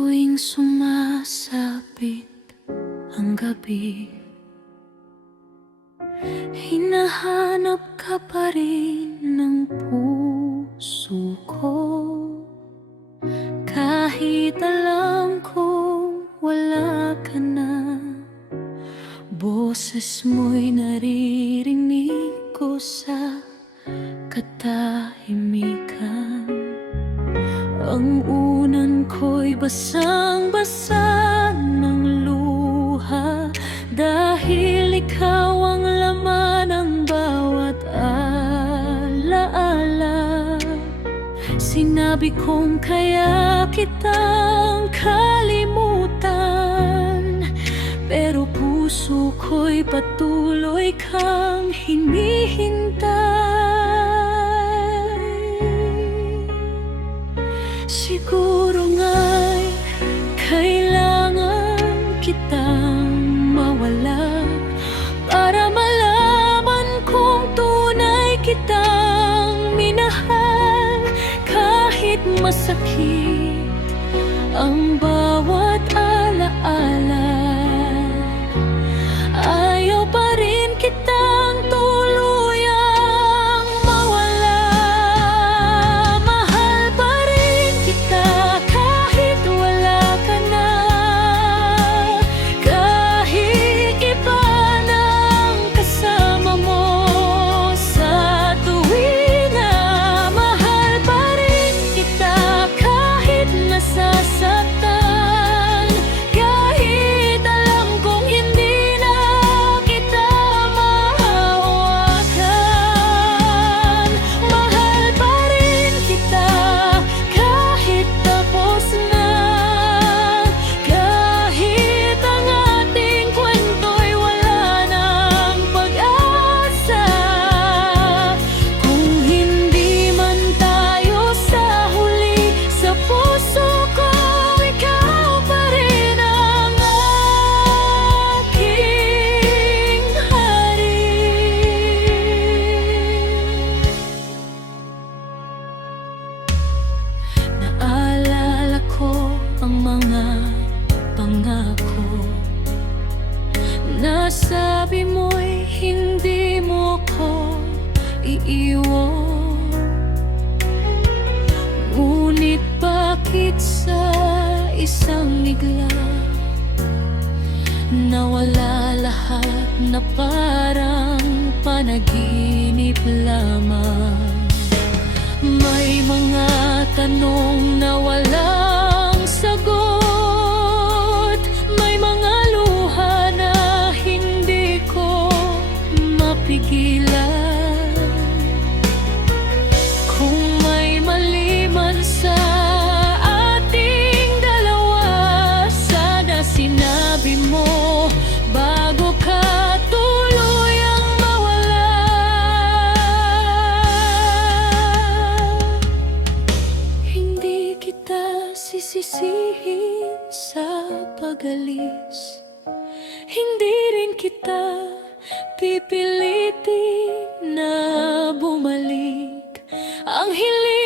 Tuwing sumasapit ang gabi, hinahanap ka pa rin ng puso ko. Kahit alam kong wala ka na, boses mo'y naririnig ko sa katahimikan. Ang unan ko'y basang-basa ng luha, dahil ikaw ang laman ng bawat alaala. Sinabi kong kaya kitang kalimutan, pero puso ko'y patuloy kang hinihintay. Siguro nga'y kailangan kitang mawala para malaman kong tunay kitang minahal. Kahit masakit ang bawat alaala, ayaw pa rin kitang tuluyang mawala. Mahal pa rin kita kahit wala ka na, kahit iba nang kasama mo sa tuwina. Mahal pa rin kita kahit nasasaktan, kahit alam kong hindi na kita mahawakan. Mahal pa rin kita kahit tapos na, kahit ang ating kwento'y wala ng pag-asa. Kung hindi man tayo sa huli, sa puso ko ikaw pa rin ang aking hari. Naalala ko ang mga pangako, nasabi mo'y hindi mo ko iiwan. Ngunit bakit sa isang igla nawala lahat na parang panaginip lamang? May mga tanong na walang sagot, may mga luha na hindi ko mapigilan. Kung may mali man sa ating dalawa, sana sinabi mo bago ka tuluyang mawala. Hindi kita sisisihin sa pag-alis, hindi rin kita pipilitin na bumalik. Ang hiling